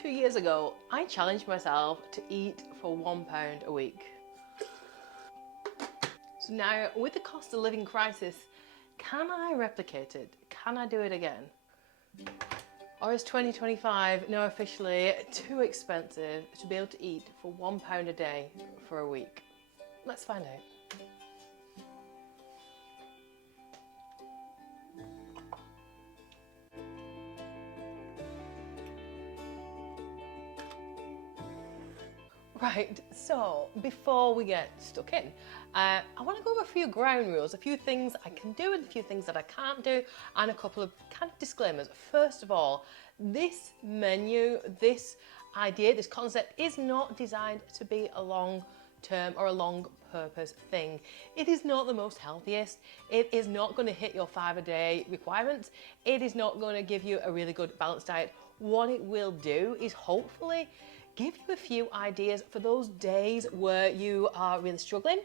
2 years ago, I challenged myself to eat for £1 a week. So now, with the cost of living crisis, can I replicate it? Can I do it again? Or is 2025 now officially too expensive to be able to eat for £1 a day for a week? Let's find out. Right, so before we get stuck in, I want to go over a few ground rules, a few things I can do and a few things that I can't do, and a couple of kind of disclaimers. First of all, this menu, this idea, this concept is not designed to be a long-term or a long-purpose thing. It is not the most healthiest. It is not going to hit your 5-a-day requirements. It is not going to give you a really good balanced diet. What it will do is hopefully give you a few ideas for those days where you are really struggling,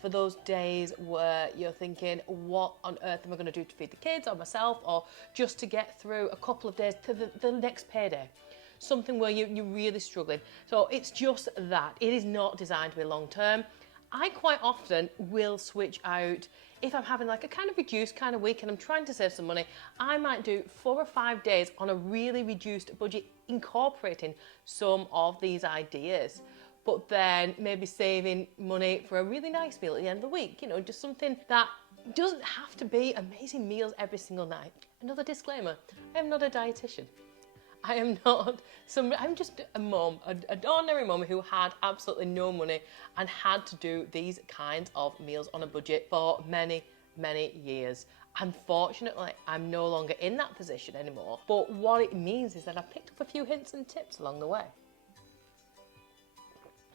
for those days where you're thinking, what on earth am I going to do to feed the kids or myself, or just to get through a couple of days to the next payday. Something where you're really struggling. So it's just that. It is not designed to be long term. I quite often will switch out if I'm having like a kind of reduced kind of week and I'm trying to save some money. I might do 4 or 5 days on a really reduced budget, incorporating some of these ideas, but then maybe saving money for a really nice meal at the end of the week. You know, just something that doesn't have to be amazing meals every single night. Another disclaimer, I am not a dietitian. I am not I'm just a mum, an ordinary mum who had absolutely no money and had to do these kinds of meals on a budget for many, many years. Unfortunately, I'm no longer in that position anymore. But what it means is that I've picked up a few hints and tips along the way.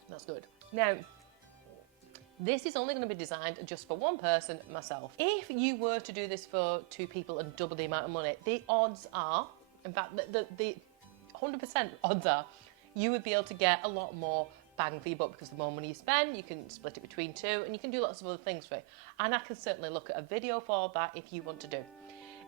That's good. Now, this is only going to be designed just for one person, myself. If you were to do this for 2 people and double the amount of money, the odds are, in fact, the 100% odds are, you would be able to get a lot more bang for your buck, because the more money you spend, you can split it between 2 and you can do lots of other things for it. And I can certainly look at a video for that if you want to do.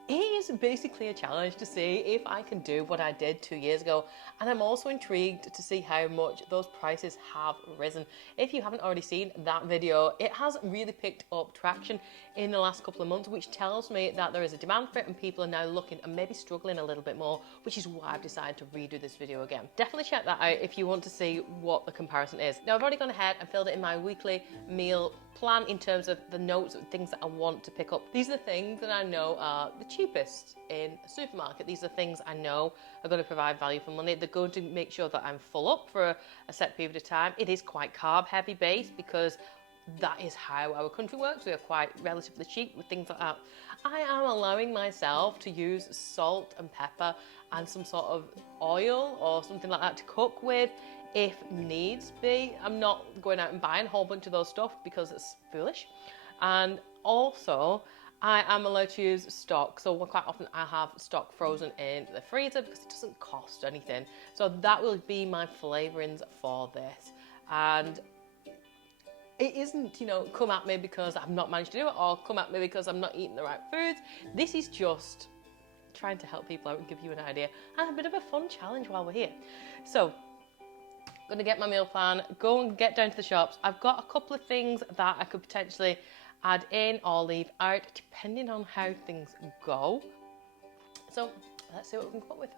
It is basically a challenge to see if I can do what I did 2 years ago, and I'm also intrigued to see how much those prices have risen. If you haven't already seen that video, it has really picked up traction in the last couple of months, which tells me that there is a demand for it and people are now looking and maybe struggling a little bit more, which is why I've decided to redo this video again. Definitely check that out if you want to see what the comparison is. Now, I've already gone ahead and filled it in my weekly meal plan in terms of the notes of things that I want to pick up. These are the things that I know are the cheapest in a supermarket. These are things I know are going to provide value for money. They're going to make sure that I'm full up for a set period of time. It is quite carb heavy based because that is how our country works. We are quite relatively cheap with things like that. I am allowing myself to use salt and pepper and some sort of oil or something like that to cook with if needs be. I'm not going out and buying a whole bunch of those stuff because it's foolish. And also, I am allowed to use stock. So quite often I have stock frozen in the freezer because it doesn't cost anything. So that will be my flavourings for this. And it isn't, you know, come at me because I've not managed to do it or come at me because I'm not eating the right foods. This is just trying to help people out and give you an idea and a bit of a fun challenge while we're here. So, going to get my meal plan, go and get down to the shops. I've got a couple of things that I could potentially add in or leave out depending on how things go. So let's see what we can come up with.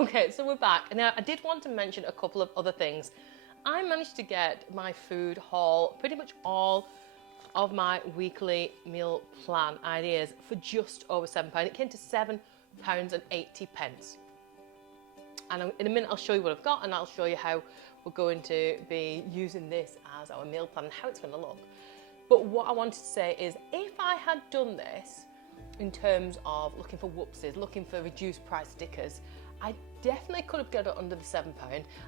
Okay, so we're back. Now, I did want to mention a couple of other things. I managed to get my food haul, pretty much all of my weekly meal plan ideas for just over £7. It came to £7.80. And in a minute, I'll show you what I've got and I'll show you how we're going to be using this as our meal plan and how it's going to look. But what I wanted to say is, if I had done this in terms of looking for whoopsies, looking for reduced price stickers, I definitely could have got it under the £7,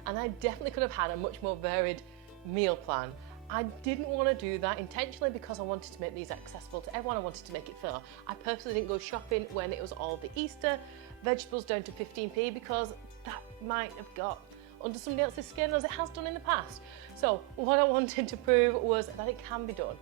and I definitely could have had a much more varied meal plan. I didn't want to do that intentionally because I wanted to make these accessible to everyone. I wanted to make it fair. I purposely didn't go shopping when it was all the Easter vegetables down to 15p because that might have got under somebody else's skin as it has done in the past. So what I wanted to prove was that it can be done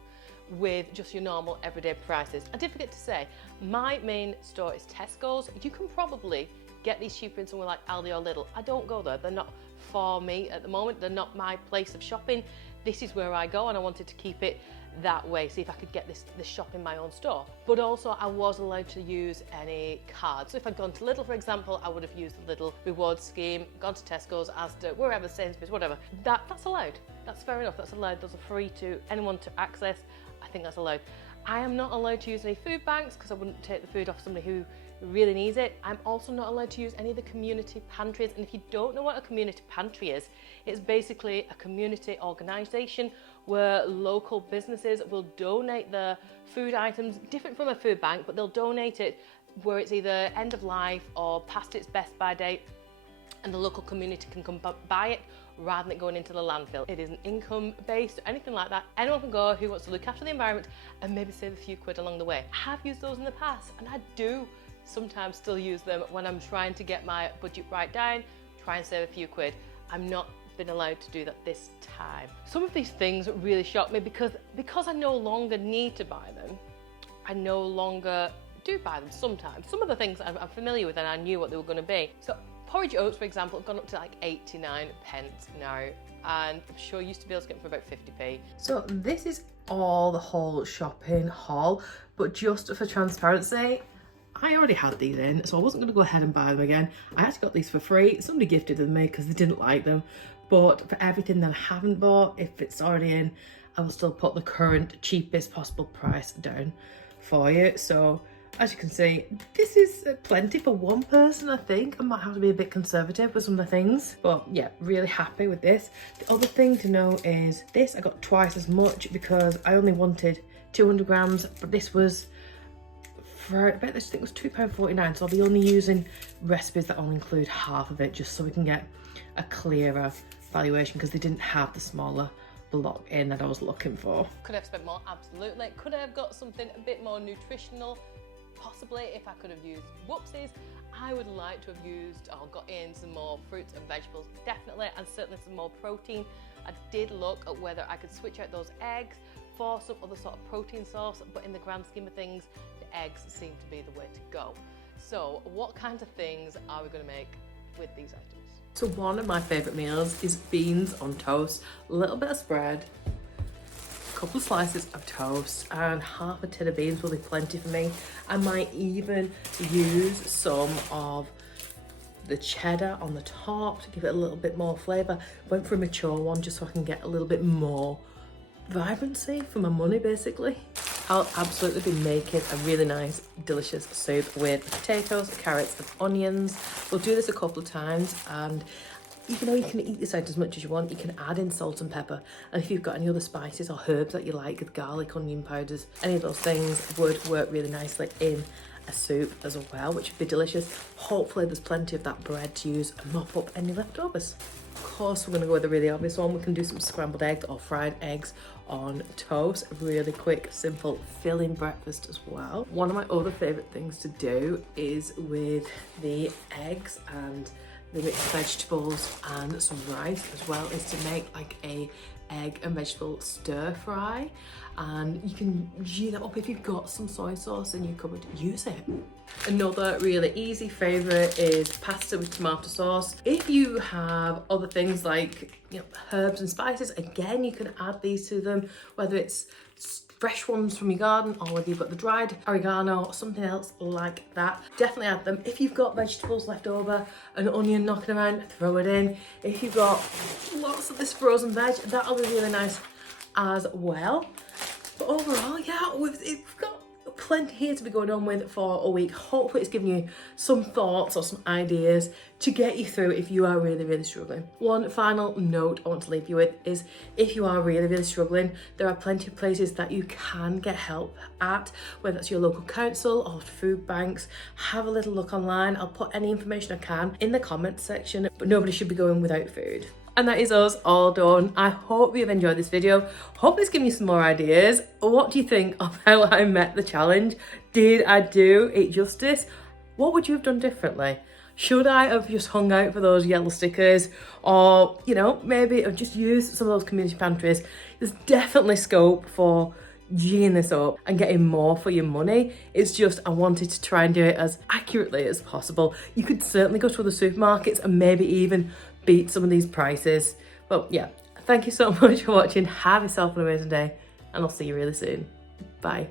with just your normal everyday prices. I did forget to say, my main store is Tesco's. You can probably get these cheaper in somewhere like Aldi or Lidl. I don't go there. They're not for me at the moment. They're not my place of shopping. This is where I go, and I wanted to keep it that way, see if I could get this shop in my own store. But also I was allowed to use any cards. So if I'd gone to Lidl, for example, I would have used the Lidl rewards scheme, gone to Tesco's, Asda, wherever, Sainsbury's, whatever. That's allowed. That's fair enough. That's allowed. Those are free to anyone to access. I think that's allowed. I am not allowed to use any food banks because I wouldn't take the food off somebody who really needs it. I'm also not allowed to use any of the community pantries. And if you don't know what a community pantry is, it's basically a community organisation where local businesses will donate their food items, different from a food bank, but they'll donate it where it's either end of life or past its best by date, and the local community can come buy it rather than it going into the landfill. It isn't income based or anything like that. Anyone can go who wants to look after the environment and maybe save a few quid along the way. I have used those in the past, and I do sometimes still use them when I'm trying to get my budget right down, try and save a few quid. I'm not been allowed to do that this time. Some of these things really shock me because I no longer need to buy them. I no longer do buy them sometimes. Some of the things I'm familiar with and I knew what they were going to be. So porridge oats, for example, have gone up to like 89 pence now, and I'm sure you used to be able to get them for about 50p. So this is all the whole shopping haul, but just for transparency, I already had these in, so I wasn't going to go ahead and buy them again. I actually got these for free. Somebody gifted them to me because they didn't like them. But for everything that I haven't bought, if it's already in, I will still put the current cheapest possible price down for you. So as you can see, this is plenty for one person, I think. I might have to be a bit conservative with some of the things. But yeah, really happy with this. The other thing to know is this, I got twice as much because I only wanted 200 grams, but this was for, I bet this thing was £2.49, so I'll be only using recipes that will include half of it just so we can get a clearer valuation because they didn't have the smaller block in that I was looking for. Could I have spent more? Absolutely. Could I have got something a bit more nutritional? Possibly, if I could have used whoopsies. I would like to have used or got in some more fruits and vegetables, definitely, and certainly some more protein. I did look at whether I could switch out those eggs for some other sort of protein source, but in the grand scheme of things, the eggs seem to be the way to go. So what kinds of things are we going to make with these items? So one of my favourite meals is beans on toast, a little bit of spread, a couple of slices of toast, and half a tin of beans will be plenty for me. I might even use some of the cheddar on the top to give it a little bit more flavour. Went for a mature one just so I can get a little bit more vibrancy for my money, basically. I'll absolutely be making a really nice, delicious soup with potatoes, carrots and onions. We'll do this a couple of times, and even though you can eat this out as much as you want, you can add in salt and pepper. And if you've got any other spices or herbs that you like, with garlic, onion powders, any of those things would work really nicely in a soup as well, which would be delicious. Hopefully there's plenty of that bread to use and mop up any leftovers. Of course, we're going to go with a really obvious one. We can do some scrambled eggs or fried eggs on toast. A really quick, simple, filling breakfast as well. One of my other favourite things to do is with the eggs and the mixed vegetables and some rice as well, is to make like a egg and vegetable stir fry, and you can G that up. If you've got some soy sauce in your cupboard, use it. Another really easy favourite is pasta with tomato sauce. If you have other things like, you know, herbs and spices, again, you can add these to them, whether it's fresh ones from your garden or whether you've got the dried oregano or something else like that. Definitely add them. If you've got vegetables left over, an onion knocking around, throw it in. If you've got lots of this frozen veg, that'll be really nice as well. But overall, yeah, we've got plenty here to be going on with for a week. Hopefully it's given you some thoughts or some ideas to get you through if you are really, really struggling. One final note I want to leave you with is if you are really, really struggling, there are plenty of places that you can get help at, whether it's your local council or food banks. Have a little look online. I'll put any information I can in the comments section, but nobody should be going without food. And that is us all done. I hope you've enjoyed this video. Hope it's given you some more ideas. What do you think of how I met the challenge? Did I do it justice? What would you have done differently? Should I have just hung out for those yellow stickers? Or, you know, maybe have just used some of those community pantries? There's definitely scope for G'ing this up and getting more for your money. It's just I wanted to try and do it as accurately as possible. You could certainly go to other supermarkets and maybe even beat some of these prices. But yeah, thank you so much for watching. Have yourself an amazing day and I'll see you really soon. Bye.